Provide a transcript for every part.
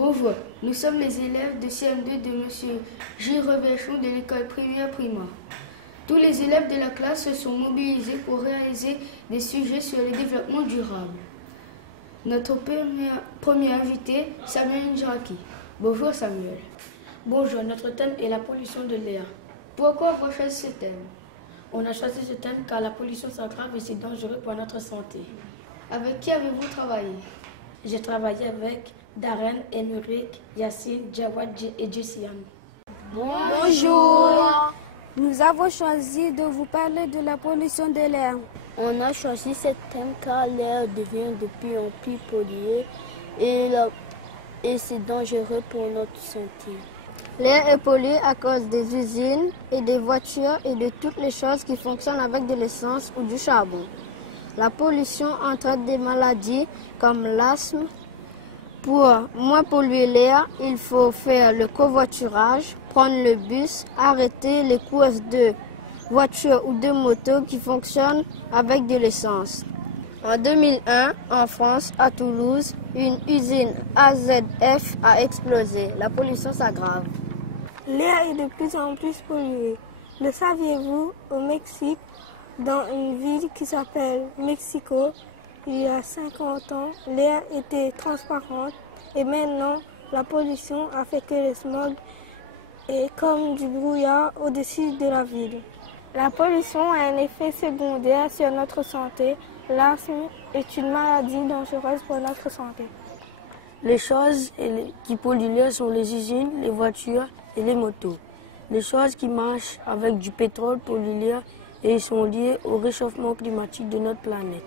Bonjour, nous sommes les élèves de CM2 de M. J. Revechon de l'école primaire Prima. Tous les élèves de la classe se sont mobilisés pour réaliser des sujets sur le développement durable. Notre premier invité, Samuel Njaki. Bonjour Samuel. Bonjour, notre thème est la pollution de l'air. Pourquoi avoir choisi ce thème? On a choisi ce thème car la pollution s'aggrave et c'est dangereux pour notre santé. Avec qui avez-vous travaillé? J'ai travaillé avec Darren, Emeric, Yassine, Jawad et Jessiane. Bonjour. Nous avons choisi de vous parler de la pollution de l'air. On a choisi ce thème car l'air devient de plus en plus pollué et c'est dangereux pour notre santé. L'air est pollué à cause des usines et des voitures et de toutes les choses qui fonctionnent avec de l'essence ou du charbon. La pollution entraîne des maladies comme l'asthme. Pour moins polluer l'air, il faut faire le covoiturage, prendre le bus, arrêter les courses de voitures ou de motos qui fonctionnent avec de l'essence. En 2001, en France, à Toulouse, une usine AZF a explosé. La pollution s'aggrave. L'air est de plus en plus pollué. Le saviez-vous, au Mexique, dans une ville qui s'appelle Mexico, il y a 50 ans, l'air était transparent et maintenant, la pollution a fait que le smog est comme du brouillard au-dessus de la ville. La pollution a un effet secondaire sur notre santé. L'asthme est une maladie dangereuse pour notre santé. Les choses qui polluent l'air sont les usines, les voitures et les motos. Les choses qui marchent avec du pétrole polluent l'air et sont liées au réchauffement climatique de notre planète.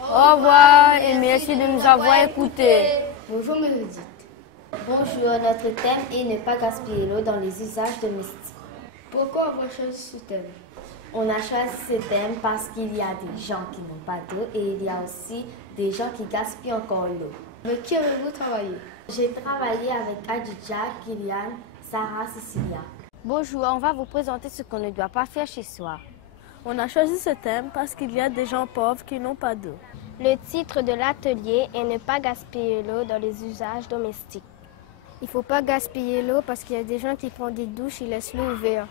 Au revoir et merci de nous avoir écoutés. Bonjour Meredith. Bonjour, notre thème est ne pas gaspiller l'eau dans les usages domestiques. Pourquoi avoir choisi ce thème? On a choisi ce thème parce qu'il y a des gens qui n'ont pas d'eau et il y a aussi des gens qui gaspillent encore l'eau. Avec qui avez-vous travaillé? J'ai travaillé avec Adidja, Kylian, Sarah, Cecilia. Bonjour, on va vous présenter ce qu'on ne doit pas faire chez soi. On a choisi ce thème parce qu'il y a des gens pauvres qui n'ont pas d'eau. Le titre de l'atelier est « Ne pas gaspiller l'eau dans les usages domestiques ». Il ne faut pas gaspiller l'eau parce qu'il y a des gens qui prennent des douches et laissent l'eau ouverte.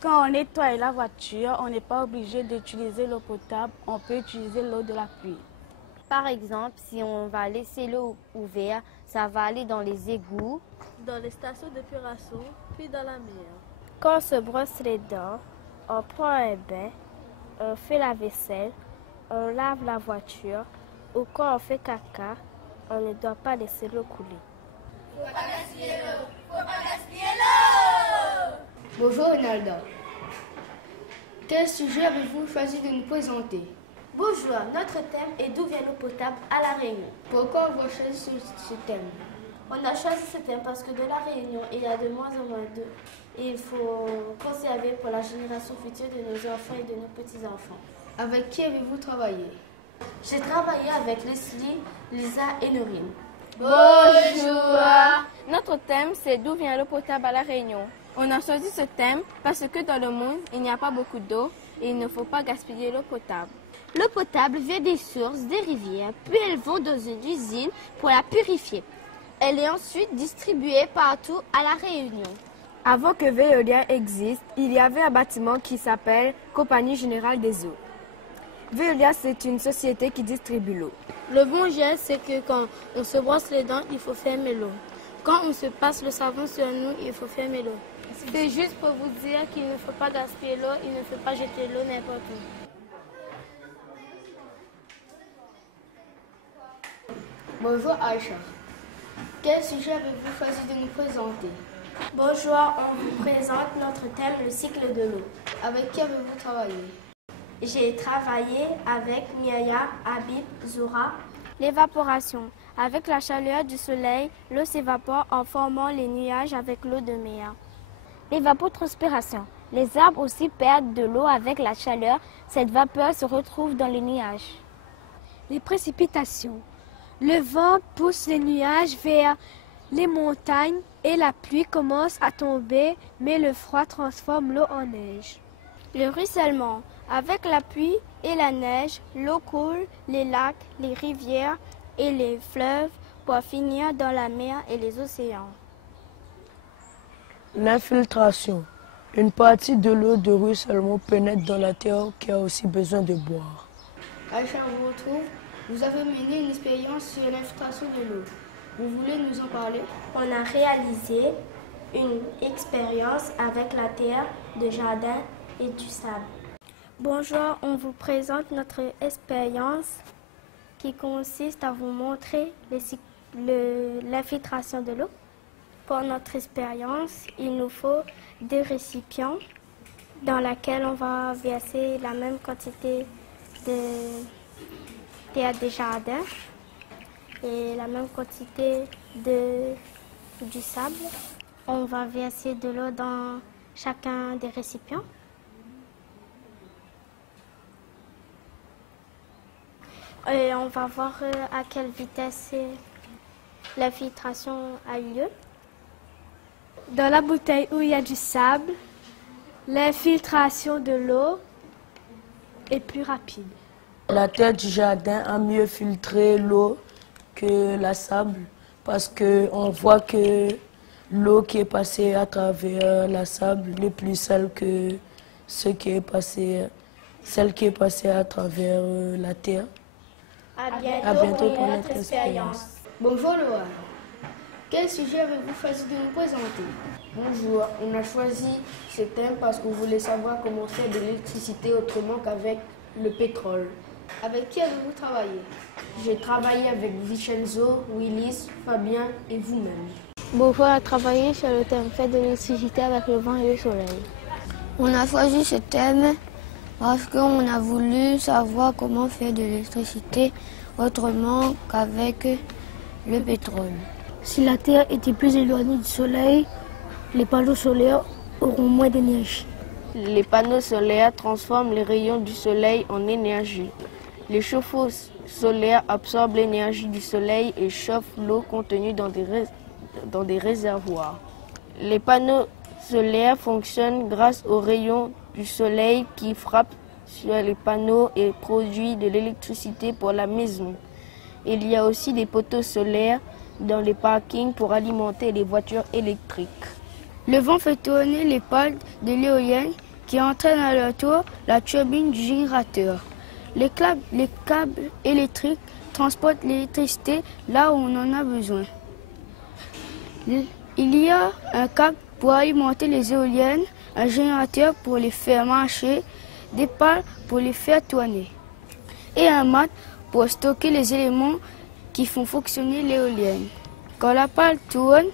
Quand on nettoie la voiture, on n'est pas obligé d'utiliser l'eau potable, on peut utiliser l'eau de la pluie. Par exemple, si on va laisser l'eau ouverte, ça va aller dans les égouts, dans les stations d'épuration, puis dans la mer. Quand on se brosse les dents, on prend un bain, on fait la vaisselle, on lave la voiture ou quand on fait caca, on ne doit pas laisser l'eau couler. Faut pas gaspiller l'eau! Faut pas gaspiller l'eau! Bonjour Ronaldo. Quel sujet avez-vous choisi de nous présenter? Bonjour, notre thème est d'où vient l'eau potable à La Réunion. Pourquoi avoir choisi ce thème? On a choisi ce thème parce que de La Réunion, il y a de moins en moins d'eau et il faut conserver pour la génération future de nos enfants et de nos petits-enfants. Avec qui avez-vous travaillé? J'ai travaillé avec Leslie, Lisa et Norine. Bonjour! Notre thème, c'est d'où vient l'eau potable à La Réunion. On a choisi ce thème parce que dans le monde, il n'y a pas beaucoup d'eau et il ne faut pas gaspiller l'eau potable. L'eau potable vient des sources, des rivières, puis elle va dans une usine pour la purifier. Elle est ensuite distribuée partout à La Réunion. Avant que Veolia existe, il y avait un bâtiment qui s'appelle Compagnie Générale des Eaux. Veolia, c'est une société qui distribue l'eau. Le bon geste, c'est que quand on se brosse les dents, il faut fermer l'eau. Quand on se passe le savon sur nous, il faut fermer l'eau. C'est juste pour vous dire qu'il ne faut pas gaspiller l'eau, il ne faut pas jeter l'eau n'importe où. Bonjour Aïcha. Quel sujet avez-vous choisi de nous présenter? Bonjour, on vous présente notre thème, le cycle de l'eau. Avec qui avez-vous travaillé? J'ai travaillé avec Miaya, Habib, Zoura. L'évaporation. Avec la chaleur du soleil, l'eau s'évapore en formant les nuages avec l'eau de mer. L'évapotranspiration. Les arbres aussi perdent de l'eau avec la chaleur. Cette vapeur se retrouve dans les nuages. Les précipitations. Le vent pousse les nuages vers les montagnes et la pluie commence à tomber, mais le froid transforme l'eau en neige. Le ruissellement. Avec la pluie et la neige, l'eau coule, les lacs, les rivières et les fleuves pour finir dans la mer et les océans. L'infiltration. Une partie de l'eau de ruissellement pénètre dans la terre qui a aussi besoin de boire. Aïcha, on vous retrouve. Vous avez mené une expérience sur l'infiltration de l'eau. Vous voulez nous en parler? On a réalisé une expérience avec la terre, de jardin et du sable. Bonjour, on vous présente notre expérience qui consiste à vous montrer l'infiltration de l'eau. Pour notre expérience, il nous faut 2 récipients dans lesquels on va verser la même quantité de terre de jardin et la même quantité du sable. On va verser de l'eau dans chacun des récipients. Et on va voir à quelle vitesse l'infiltration a lieu. Dans la bouteille où il y a du sable, l'infiltration de l'eau est plus rapide. La terre du jardin a mieux filtré l'eau que la sable parce qu'on voit que l'eau qui est passée à travers la sable est plus sale que celle qui est passée à travers la terre. À bientôt pour notre expérience. Bonjour Laura. Quel sujet avez-vous choisi de nous présenter? Bonjour, on a choisi ce thème parce qu'on voulait savoir comment faire de l'électricité autrement qu'avec le pétrole. Avec qui avez-vous travaillé? J'ai travaillé avec Vincenzo, Willis, Fabien et vous-même. Bonjour a travaillé sur le thème fait de l'électricité avec le vent et le soleil. On a choisi ce thème parce qu'on a voulu savoir comment faire de l'électricité autrement qu'avec le pétrole. Si la Terre était plus éloignée du Soleil, les panneaux solaires auront moins d'énergie. Les panneaux solaires transforment les rayons du soleil en énergie. Les chauffe-eau solaires absorbent l'énergie du soleil et chauffent l'eau contenue dans des réservoirs. Les panneaux solaires fonctionnent grâce aux rayons du soleil qui frappent sur les panneaux et produisent de l'électricité pour la maison. Il y a aussi des poteaux solaires dans les parkings pour alimenter les voitures électriques. Le vent fait tourner les pales de l'éolienne qui entraînent à leur tour la turbine du générateur. Les câbles électriques transportent l'électricité là où on en a besoin. Il y a un câble pour alimenter les éoliennes, un générateur pour les faire marcher, des pales pour les faire tourner et un mat pour stocker les éléments qui font fonctionner l'éolienne. Quand la pale tourne,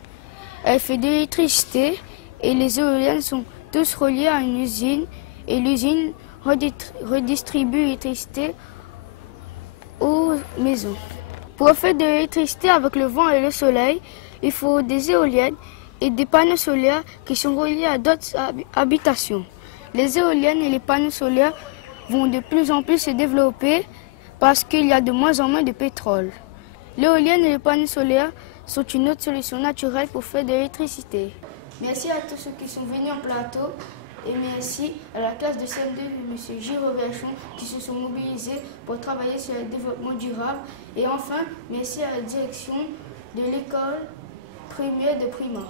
elle fait de l'électricité et les éoliennes sont tous reliées à une usine et l'usine redistribue l'électricité aux maisons. Pour faire de l'électricité avec le vent et le soleil, il faut des éoliennes et des panneaux solaires qui sont reliés à d'autres habitations. Les éoliennes et les panneaux solaires vont de plus en plus se développer parce qu'il y a de moins en moins de pétrole. L'éolienne et les panneaux solaires sont une autre solution naturelle pour faire de l'électricité. Merci à tous ceux qui sont venus en plateau et merci à la classe de CM2 de M. J. Reverchon qui se sont mobilisés pour travailler sur le développement durable. Et enfin, merci à la direction de l'école primaire de Prima.